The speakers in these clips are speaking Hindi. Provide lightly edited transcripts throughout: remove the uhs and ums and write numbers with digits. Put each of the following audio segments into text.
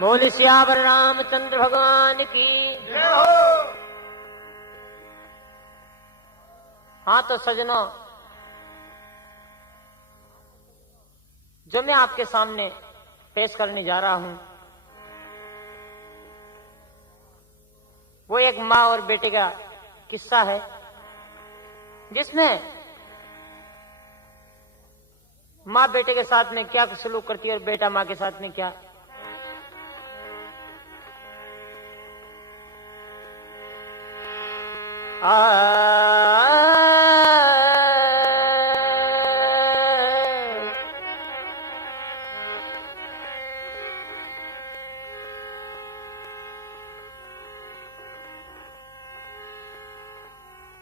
बोले सियावर रामचंद्र भगवान की जय हो। हाँ तो सजनों, जो मैं आपके सामने पेश करने जा रहा हूं वो एक माँ और बेटे का किस्सा है, जिसमें माँ बेटे के साथ में क्या सलूक करती है और बेटा माँ के साथ में क्या।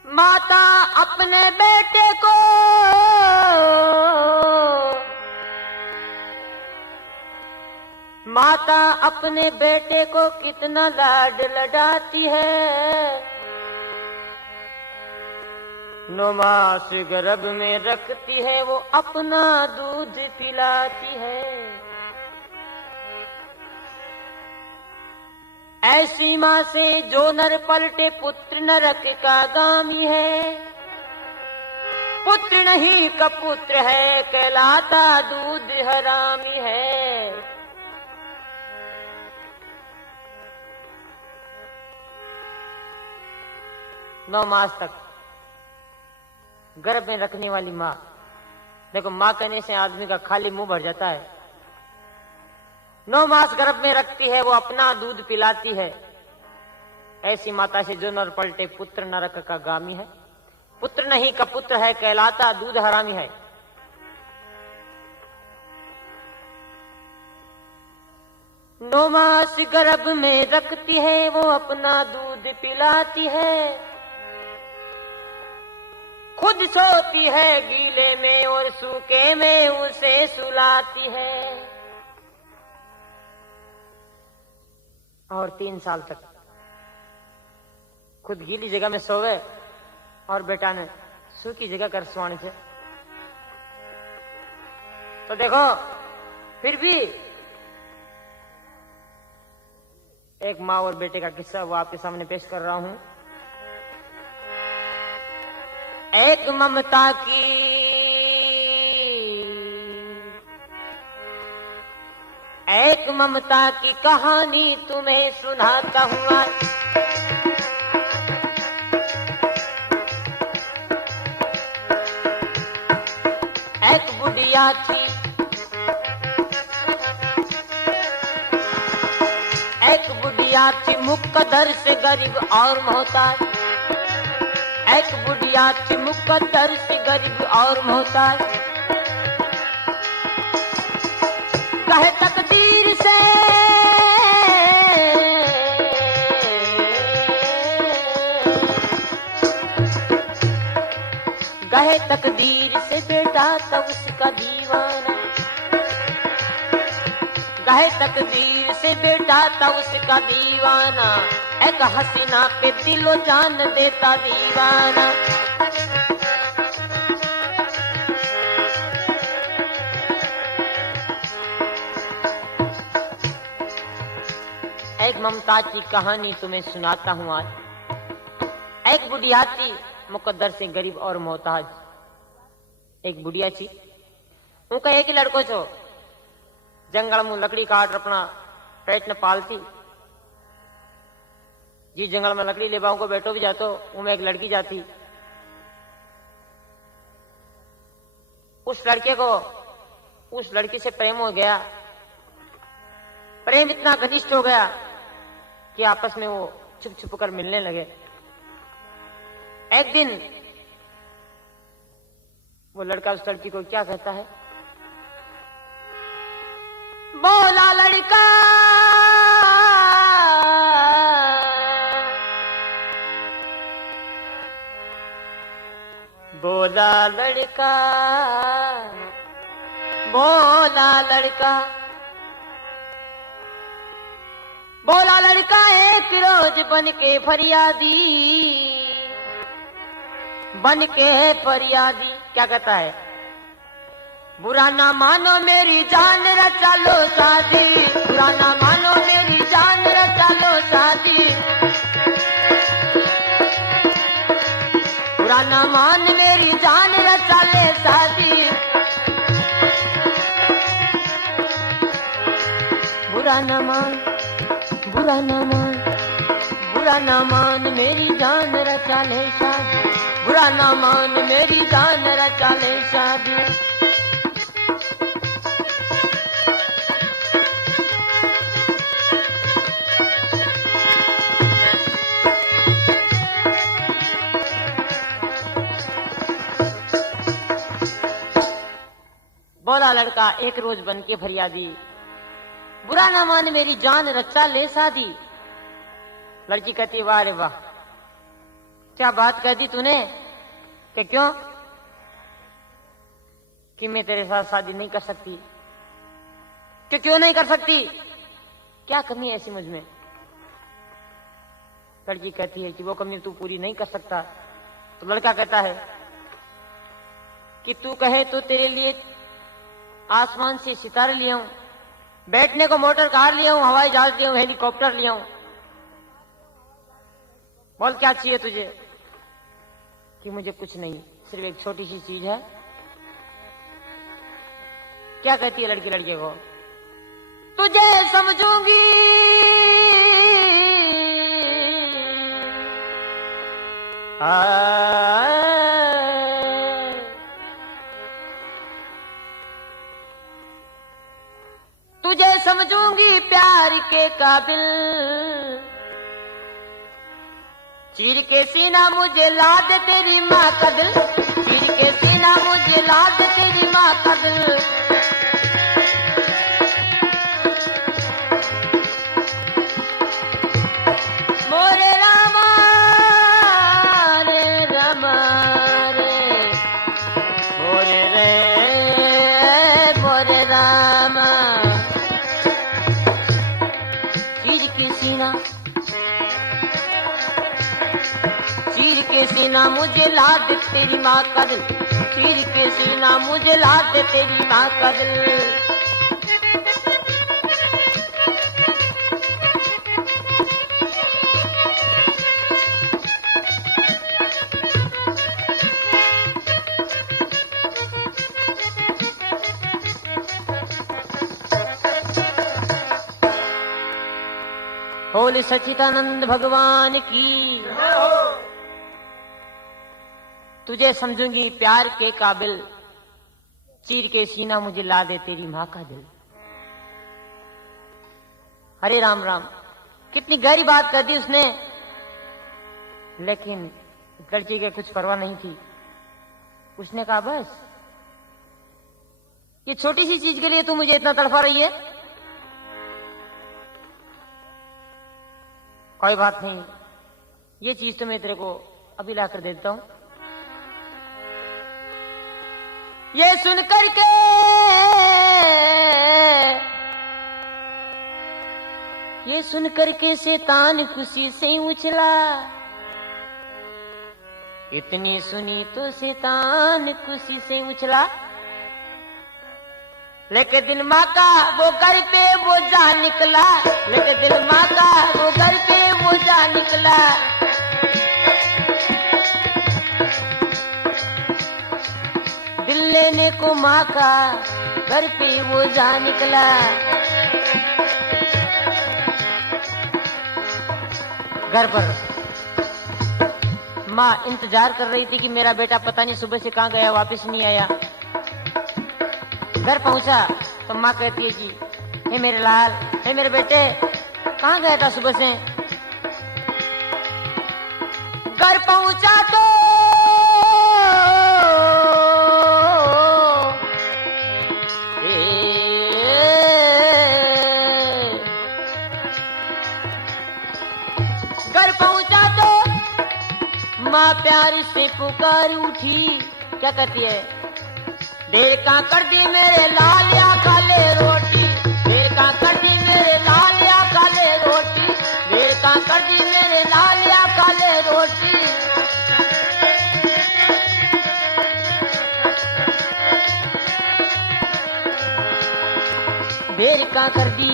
माता अपने बेटे को माता अपने बेटे को कितना लाड लडाती है। 9 मास गर्भ में रखती है, वो अपना दूध पिलाती है। ऐसी माँ से जो नर पलटे पुत्र नरक का गामी है। पुत्र नहीं कपुत्र है, कहलाता दूध हरामी है। नौ मास तक गर्भ में रखने वाली माँ, देखो माँ कहने से आदमी का खाली मुंह भर जाता है। 9 मास गर्भ में रखती है, वो अपना दूध पिलाती है। ऐसी माता से जो नर पलटे पुत्र नरक का गामी है। पुत्र नहीं कपुत्र है, कहलाता दूध हरामी है। नौ मास गर्भ में रखती है, वो अपना दूध पिलाती है। खुद सोती है गीले में और सूखे में उसे सुलाती है। और 3 साल तक खुद गीली जगह में सोवे और बेटा ने सूखी जगह कर सुवाने थे। तो देखो फिर भी एक माँ और बेटे का किस्सा वो आपके सामने पेश कर रहा हूं। एक ममता की कहानी तुम्हें सुनाता हूँ आज। एक बुढ़िया थी, मुकद्दर से गरीब और मोहताज। एक बुढ़िया थी मुकद्दर से गरीब और मोहताज। कहे तकदीर से बेटा तो उसका दीवाना। कहे तकदीर से बेटा था उसका दीवाना। एक हसीना पे दिलो जान देता दीवाना। एक ममता की कहानी तुम्हें सुनाता हूँ आज। एक बुढ़िया थी मुकद्दर से गरीब और मोहताज। एक बुढ़िया थी, उनका एक ही लड़को छो। जंगल में लकड़ी काट अपना पेट न पालती। जी जंगल में लकड़ी ले बाऊ को बैठो भी जातो, उनमें एक लड़की जाती। उस लड़के को उस लड़की से प्रेम हो गया। प्रेम इतना घनिष्ठ हो गया कि आपस में वो छुप छुप कर मिलने लगे। एक दिन वो लड़का उस लड़की को क्या कहता है, बोला लड़का बोला लड़का एक रोज बन के फरियादी। क्या कहता है, बुरा ना मानो मेरी जान रचा लो शादी। बुरा ना मानो बुरा न मान, बुरा न मान, बुरा न मान, मेरी जान रचा ले शादी, बुरा न मान, मेरी जान रचा ले शादी। बोला लड़का एक रोज बन के फरियादी, बुरा ना मान मेरी जान रचा ले शादी। लड़की कहती वाह रे वाह, क्या बात कह दी तूने कि क्यों कि मैं तेरे साथ शादी नहीं कर सकती। कि क्यों नहीं कर सकती, क्या कमी है ऐसी मुझ में। लड़की कहती है कि वो कमी तू पूरी नहीं कर सकता। तो लड़का कहता है कि तू कहे तो तेरे लिए आसमान से सितारे लिया हूं, बैठने को मोटर कार लिया हूं, हवाई जहाज लिया हूं, हेलीकॉप्टर लिया हूं। बोल क्या चाहिए तुझे। कि मुझे कुछ नहीं, सिर्फ एक छोटी सी चीज है। क्या कहती है लड़की लड़के को, तुझे समझूंगी तुझे समझूंगी प्यार के काबिल, चीर के सीना मुझे ला दे तेरी माँ का दिल, चीर के सीना मुझे ला दे तेरी माँ का दिल। मोरे रामा रे रामा रे, मोरे रे मोरे रामा, चीर के सीना मुझे ला दे तेरी माँ का दिल, चीर के सीना मुझे ला दे तेरी माँ का दिल। बोले सच्चिदानंद भगवान की, तुझे समझूंगी प्यार के काबिल, चीर के सीना मुझे ला दे तेरी माँ का दिल। हरे राम राम, कितनी गहरी बात कर दी उसने, लेकिन लड़की के कुछ परवाह नहीं थी। उसने कहा बस ये छोटी सी चीज के लिए तू मुझे इतना तड़फा रही है। कोई बात नहीं, ये चीज तो मैं तेरे को अभी ला कर देता हूं। ये सुन करके ये सुन करके शैतान खुशी से ही उछला, इतनी सुनी तो शैतान खुशी से ही उछला। लेके दिल माँ का वो घर पे वो जा निकला, लेके दिल माँ का वो घर पे वो जा निकला। दिल लेने को माँ का घर पे वो जा निकला। घर पर माँ इंतजार कर रही थी कि मेरा बेटा पता नहीं सुबह से कहाँ गया, वापस नहीं आया। घर पहुंचा तो माँ कहती है कि हे मेरे लाल, हे मेरे बेटे, कहाँ गया था सुबह से। घर पहुंचा तो घर पहुंचा तो माँ प्यार से पुकार उठी। क्या कहती है, देर का कर दी मेरे लाल या काले रोटी, देर का कर दी मेरे लाल या काले रोटी, देर का कर दी मेरे लाल या काले रोटी। देर का कर दी,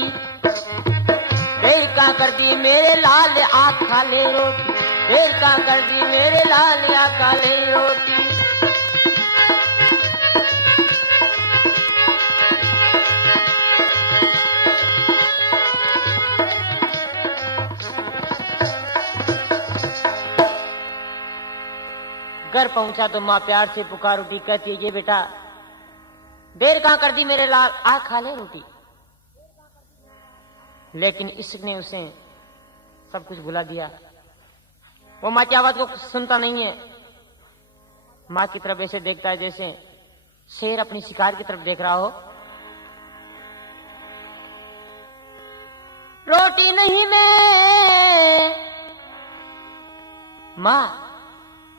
देर का कर दी मेरे लाल आ काले रोटी, देर का कर दी मेरे लाल या काले रोटी। घर पहुंचा तो माँ प्यार से पुकार उठी, कहती है, ये बेटा देर कहां कर दी मेरे लाल, आ खा ले रोटी। लेकिन इसने उसे सब कुछ भुला दिया। वो माँ की आवाज को सुनता नहीं है। माँ की तरफ ऐसे देखता है जैसे शेर अपनी शिकार की तरफ देख रहा हो। रोटी नहीं मैं माँ,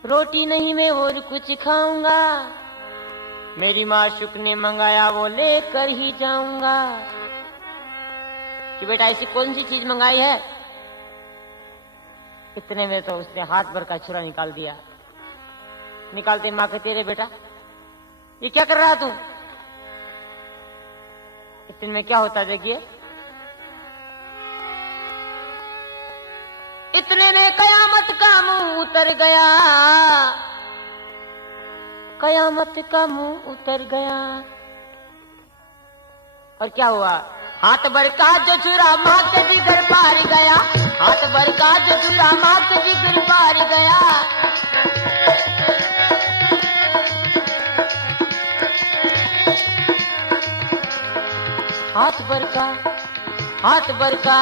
रोटी नहीं मैं और कुछ खाऊंगा। मेरी माँ शुक्र ने मंगाया वो लेकर ही जाऊंगा। कि बेटा ऐसी कौन सी चीज मंगाई है? इतने में तो उसने हाथ भर का छुरा निकाल दिया। निकालते माँ कहती है, बेटा ये क्या कर रहा तू? इतने में क्या होता देखिए। इतने में कयामत का मुंह उतर गया, कयामत का मुंह उतर गया। और क्या हुआ? हाथ भर का जो छुरा माँ के जिगर पार गया, हाथ भर का जो छुरा माँ के जिगर पार गया। हाथ भर का, हाथ भर का,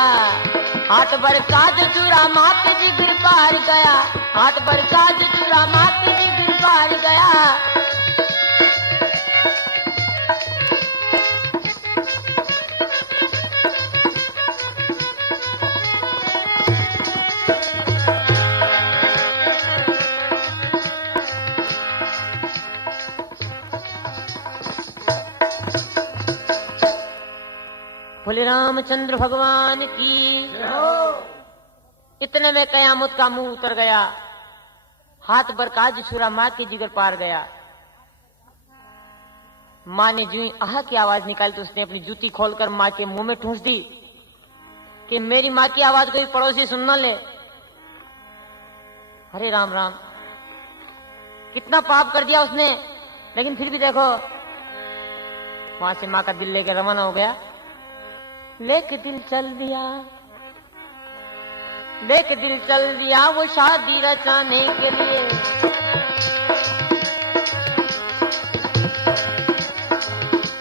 हाथ भर का जो छुरा माँ के जिगर पार गया, हाथ भर का जो छुरा माँ के जिगर पार गया। बोले रामचंद्र भगवान की। इतने में कयामत का मुंह उतर गया, हाथ भर का जो छुरा माँ के जिगर पार गया। माँ ने जो ही आह की आवाज निकाली तो उसने अपनी जूती खोलकर माँ के मुंह में ठूंस दी कि मेरी माँ की आवाज कोई पड़ोसी सुन न ले। अरे राम राम, कितना पाप कर दिया उसने। लेकिन फिर भी देखो, वहां से माँ का दिल लेकर रवाना हो गया। लेके दिल चल दिया, लेके दिल चल दिया वो शादी रचाने के लिए।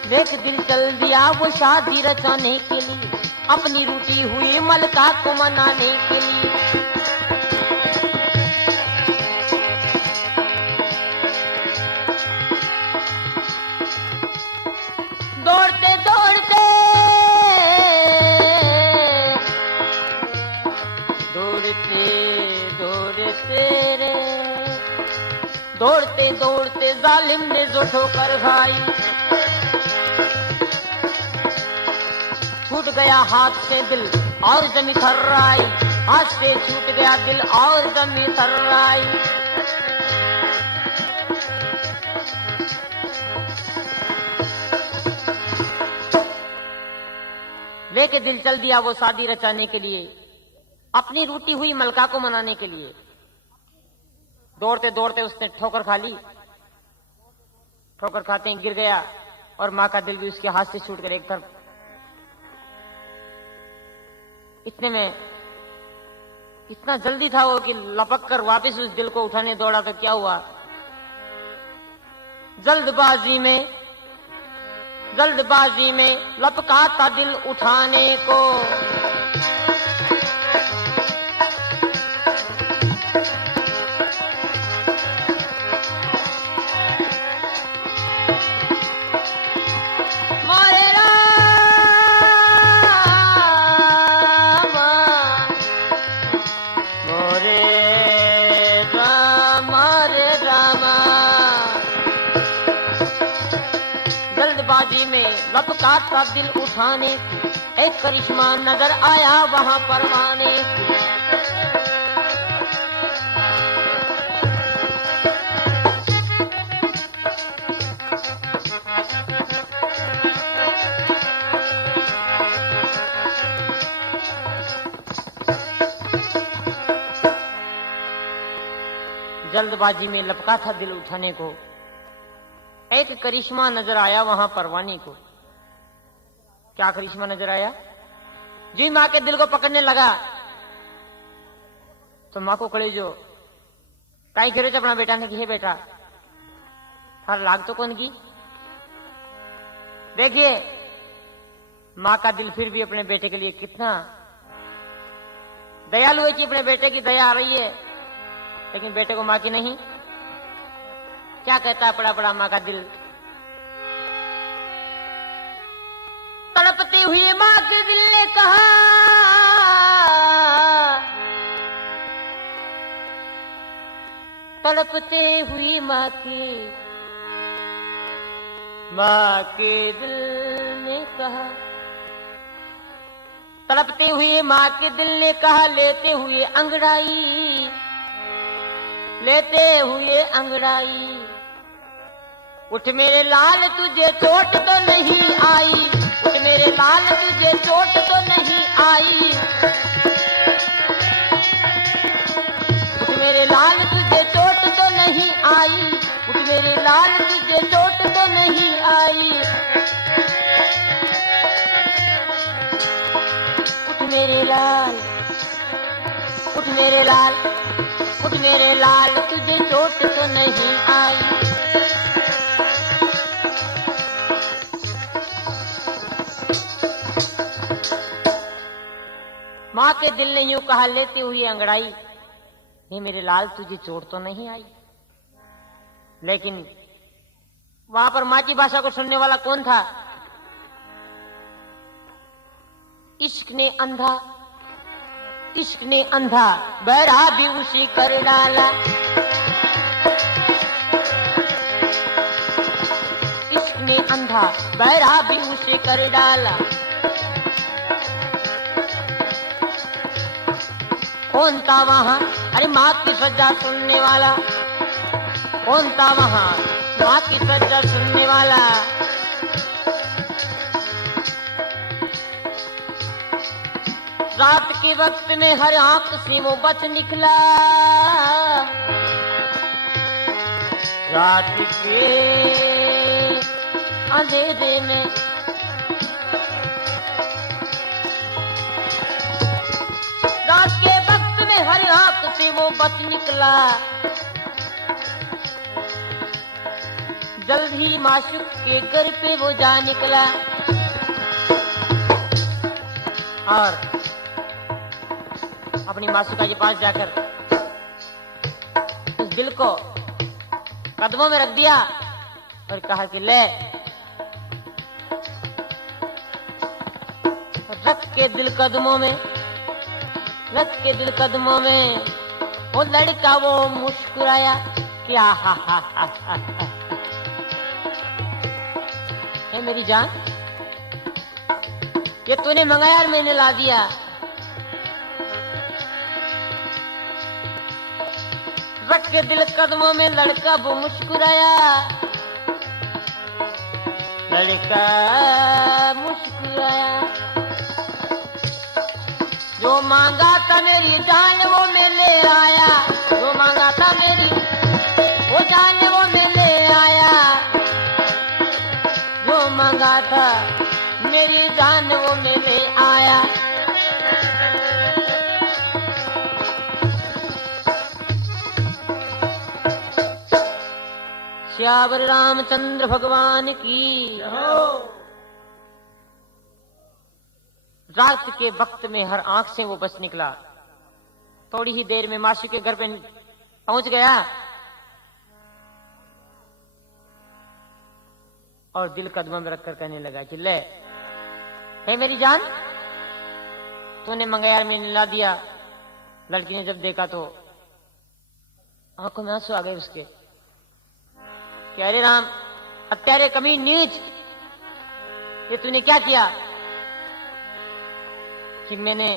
लेके दिल चल दिया वो शादी रचाने के लिए, अपनी रूठी हुई मलका को मनाने के लिए। दौड़ते दौड़ते दौड़ते दौड़ते जालिम ने जो ठोकर खाई, छूट गया हाथ से दिल और जमी थर्राई, हाथ से छूट गया दिल और जमी थर्राई। लेके दिल चल दिया वो शादी रचाने के लिए, अपनी रूठी हुई मलका को मनाने के लिए। दौड़ते दौड़ते उसने ठोकर खा ली। ठोकर खाते ही गिर गया और माँ का दिल भी उसके हाथ से छूटकर एक तरफ। इतने में इतना जल्दी था वो कि लपक कर वापस उस दिल को उठाने दौड़ा तो क्या हुआ? जल्दबाजी में लपका था दिल उठाने को। लपका था दिल उठाने को, एक करिश्मा नजर आया वहां परवाने को। जल्दबाजी में लपका था दिल उठाने को, एक करिश्मा नजर आया वहां परवाने को। क्या करिश्मा नजर आया? जी माँ के दिल को पकड़ने लगा तो माँ को कलेजो काई करो अपना बेटा ने की है बेटा थार लाग तो कौन की। देखिए माँ का दिल फिर भी अपने बेटे के लिए कितना दयालु है कि अपने बेटे की दया आ रही है, लेकिन बेटे को माँ की नहीं। क्या कहता है पड़ा पड़ा माँ का दिल। तड़पती हुई माँ के दिल ने कहा, तड़पते हुई माँ के दिल ने कहा, तड़पते हुए माँ के दिल ने कहा, लेते हुए अंगड़ाई, उठ मेरे लाल तुझे चोट तो नहीं आई, उठ मेरे लाल तुझे चोट तो नहीं आई, उठ मेरे लाल तुझे चोट तो नहीं आई, उठ मेरे लाल तुझे चोट तो नहीं आई, उठ मेरे लाल, उठ मेरे लाल, उठ मेरे लाल तुझे चोट तो नहीं आई। माँ के दिल ने यूं कहा लेते हुए अंगड़ाई, ये मेरे लाल तुझे चोट तो नहीं आई। लेकिन वहां पर माँ की भाषा को सुनने वाला कौन था? इश्क ने अंधा, इश्क ने अंधा बहरा भी उसी कर डाला, इश्क ने अंधा बहरा भी उसे कर डाला। कौन था वहां? अरे माँ की सजा सुनने वाला, कौन था वहां? माँ की सजा सुनने वाला। रात के वक्त में हर आंख से वो बच निकला, रात के अंधेरे में हर आंख से वो बच निकला, जल्द ही माशूक के घर पे वो जा निकला। और अपनी माशूका के पास जाकर उस दिल को कदमों में रख दिया और कहा कि ले, रख के दिल कदमों में, रख के दिल कदमों में। वो लड़का वो मुस्कुराया, क्या हा हा हा हा हा। है मेरी जान, ये तूने मंगाया और मैंने ला दिया। रख के दिल कदमों में लड़का वो मुस्कुराया, लड़का मुस्कुराया। जो मांगा था मेरी जान वो मैं ले आया, जो मांगा था मेरी वो जान वो मैं ले आया, जो मांगा था मेरी जान वो मैं ले आया। श्यावर रामचंद्र भगवान की। रात के वक्त में हर आंख से वो बच निकला, थोड़ी ही देर में माशू के घर पे पहुंच गया और दिल कदमों में रखकर कहने लगा कि ले, हे मेरी जान, तूने मंगाया मैंने ला दिया। लड़की ने जब देखा तो आंखों में आंसू आ गए उसके, कि अरे राम, हत्यारे, कमी, नीच, ये तूने क्या किया कि मैंने,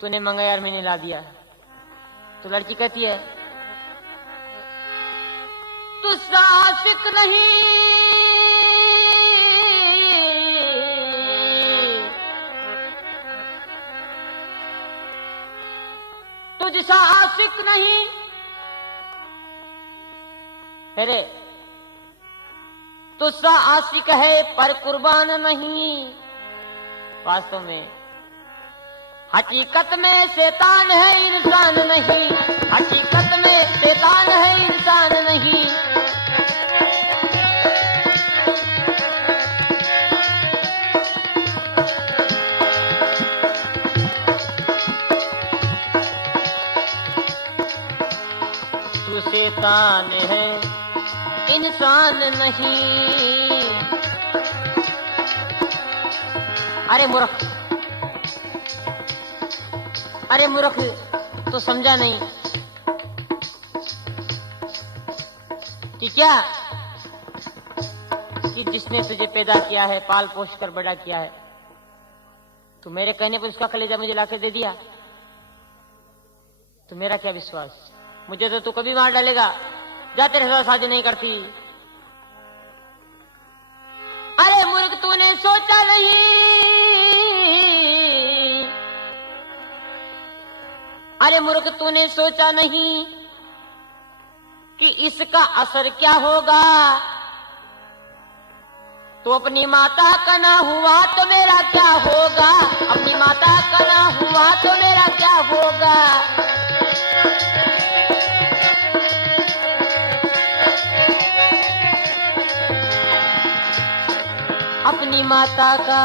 तूने मंगाया और मैंने ला दिया। तो लड़की कहती है, तुझसा आशिक नहीं, तुझसा आशिक नहीं, अरे तुझसा आशिक है पर कुर्बान नहीं। वास्तव में हकीकत में शैतान है इंसान नहीं, हकीकत में शैतान है इंसान नहीं। तू शैतान है इंसान नहीं। अरे मूर्ख, अरे मूर्ख, तो समझा नहीं कि क्या कि जिसने तुझे पैदा किया है, पाल पोष कर बड़ा किया है, तो मेरे कहने पर उसका कलेजा मुझे लाके दे दिया, तो मेरा क्या विश्वास, मुझे तो तू कभी मार डालेगा। जा, तेरे साथ शादी नहीं करती। अरे मूर्ख, तूने सोचा नहीं, अरे मूर्ख, तूने सोचा नहीं कि इसका असर क्या होगा। तो अपनी माता का ना हुआ तो मेरा क्या होगा, अपनी माता का ना हुआ तो मेरा क्या होगा। अपनी माता का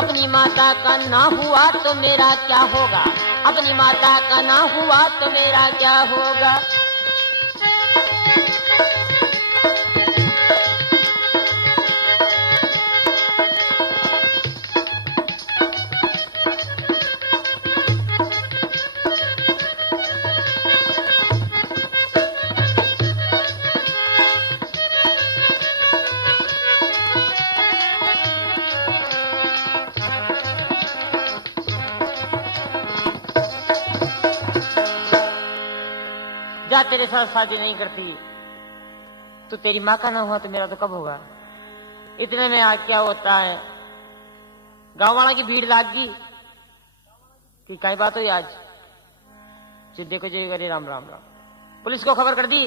अपनी माता का ना हुआ तो मेरा क्या होगा, अपनी माता का ना हुआ तो मेरा क्या होगा। जा, तेरे साथ शादी नहीं करती, तो तेरी माँ का ना हुआ तो मेरा तो कब होगा। इतने में आज क्या होता है, गांव वाला की भीड़ लाग गई कि कई बात हुई आज। सिद्धे को जय करे, राम राम राम। पुलिस को खबर कर दी।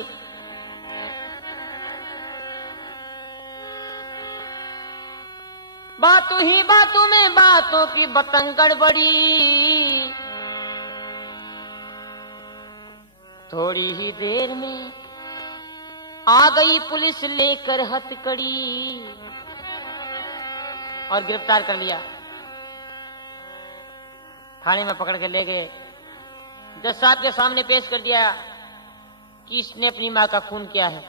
बातों ही बातों में बातों की बतंगड़ बड़ी, थोड़ी ही देर में आ गई पुलिस लेकर हथकड़ी और गिरफ्तार कर लिया। थाने में पकड़ के ले गए, जज साहब के सामने पेश कर दिया कि इसने अपनी मां का खून किया है,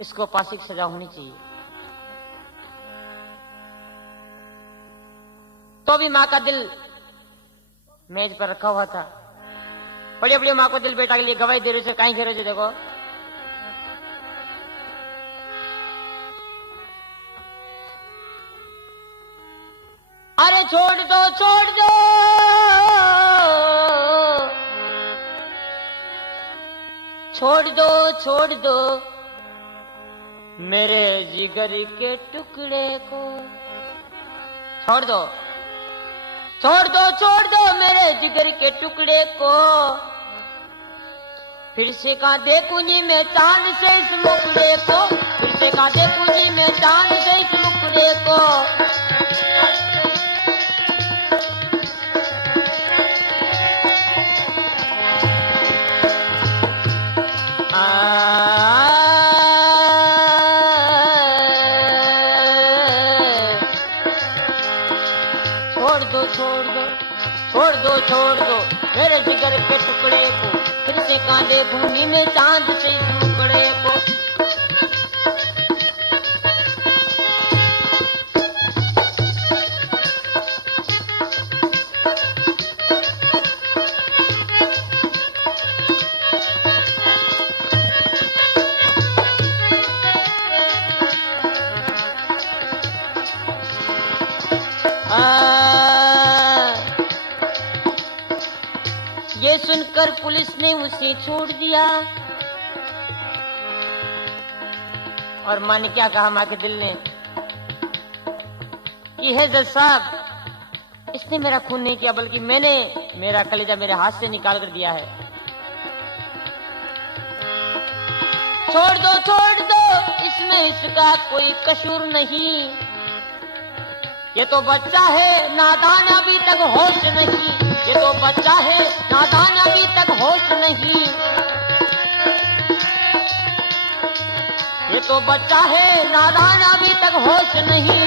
इसको फांसी की सजा होनी चाहिए। तो भी मां का दिल मेज पर रखा हुआ था। बड़ी बड़ी मां को दिल बेटा के लिए गवाही दे रहे थे, कहीं घेरे थे, देखो अरे छोड़ दो छोड़ दो, छोड़ दो छोड़ दो मेरे जिगर के टुकड़े को, छोड़ दो छोड़ दो छोड़ दो मेरे जिगर के टुकड़े को। फिर से कहा देखूं जी मैं चांद से इस मुखड़े को, फिर से कहा देखूं जी मैं चांद से इस मुखड़े को। छोड़ दो छोड़ दो छोड़ दो छोड़ दो मेरे जिगर के टुकड़े को, फिर से कहाँ देखूंगी मैं चांद से इस टुकड़े को। ये सुनकर पुलिस ने उसे छोड़ दिया। और मां ने क्या कहा, मां के दिल ने कि है जज साहब, इसने मेरा खून नहीं किया बल्कि मैंने मेरा कलेजा मेरे हाथ से निकाल कर दिया है। छोड़ दो, इसमें इसका कोई कसूर नहीं। ये तो बच्चा है नादान, अभी तक होश नहीं। ये तो बच्चा है नादान, अभी तक होश नहीं। ये तो बच्चा है नादान, अभी तक होश नहीं।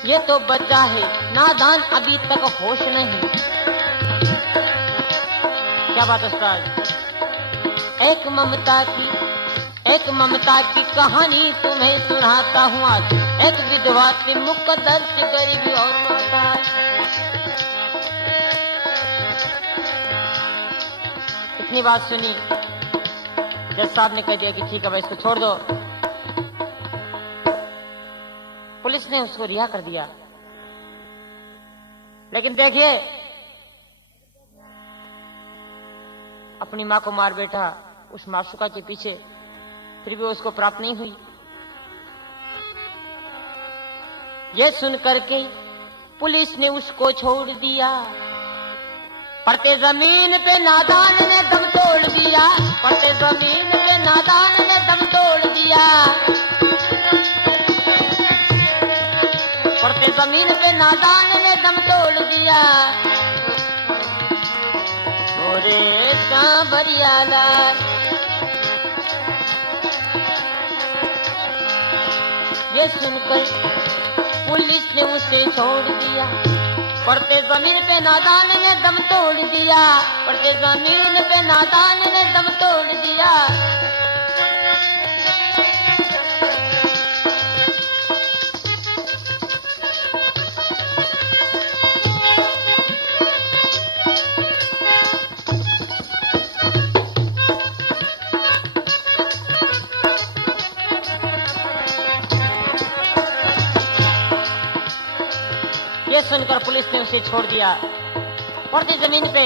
ये तो बच्चा है नादान, अभी तक होश नहीं। क्या बात उस्ताद। एक ममता की कहानी तुम्हें सुनाता हूँ आज। एक विधवा की मुकद्दर से गरीबी और मोहताज। इतनी बात सुनी, जज साहब ने कह दिया कि ठीक है भाई, इसको छोड़ दो। पुलिस ने उसको रिहा कर दिया। लेकिन देखिए, अपनी मां को मार बैठा उस मासूका के पीछे, फिर भी उसको प्राप्त नहीं हुई। ये सुनकर के पुलिस ने उसको छोड़ दिया। पड़ते जमीन पे नादान ने दम तोड़ दिया। पड़ते जमीन पे नादान ने दम तोड़ दिया। पड़ते जमीन पे नादान ने दम तोड़ दिया। ओरे सांवरिया लाल, ये सुनकर पुलिस ने उसे छोड़ दिया। पड़ते जमीन पे नादान ने दम तोड़ दिया। पड़ते जमीन पे नादान ने दम तोड़ दिया। ये सुनकर पुलिस ने उसे छोड़ दिया। पड़ती जमीन पे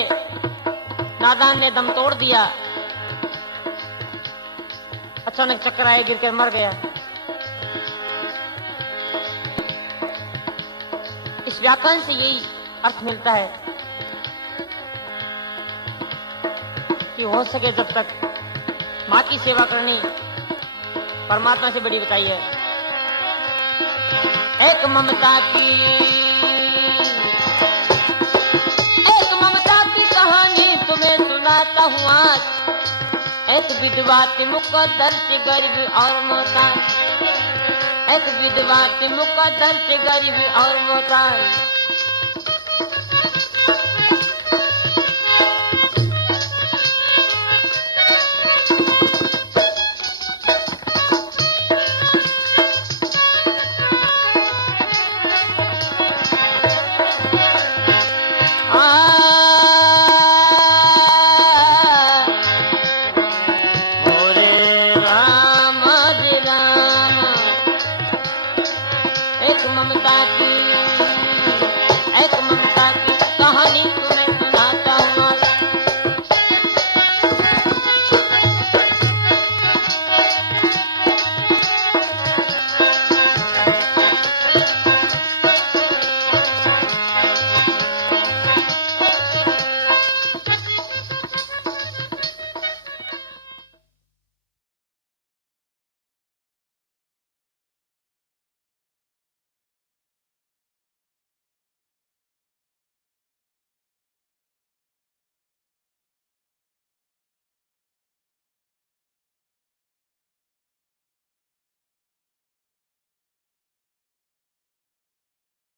नादान ने दम तोड़ दिया। अचानक चक्कर आए, गिरकर मर गया। इस व्याकरण से यही अर्थ मिलता है कि हो सके जब तक मां की सेवा करनी परमात्मा से बड़ी बताई है। एक ममता की कहानी तुम्हें सुनाता हूँ आज। एक विधवा की मुकद्दर से गरीब और मोहताज। एक विधवा की मुकद्दर से गरीब और मोहताज। एक ममता की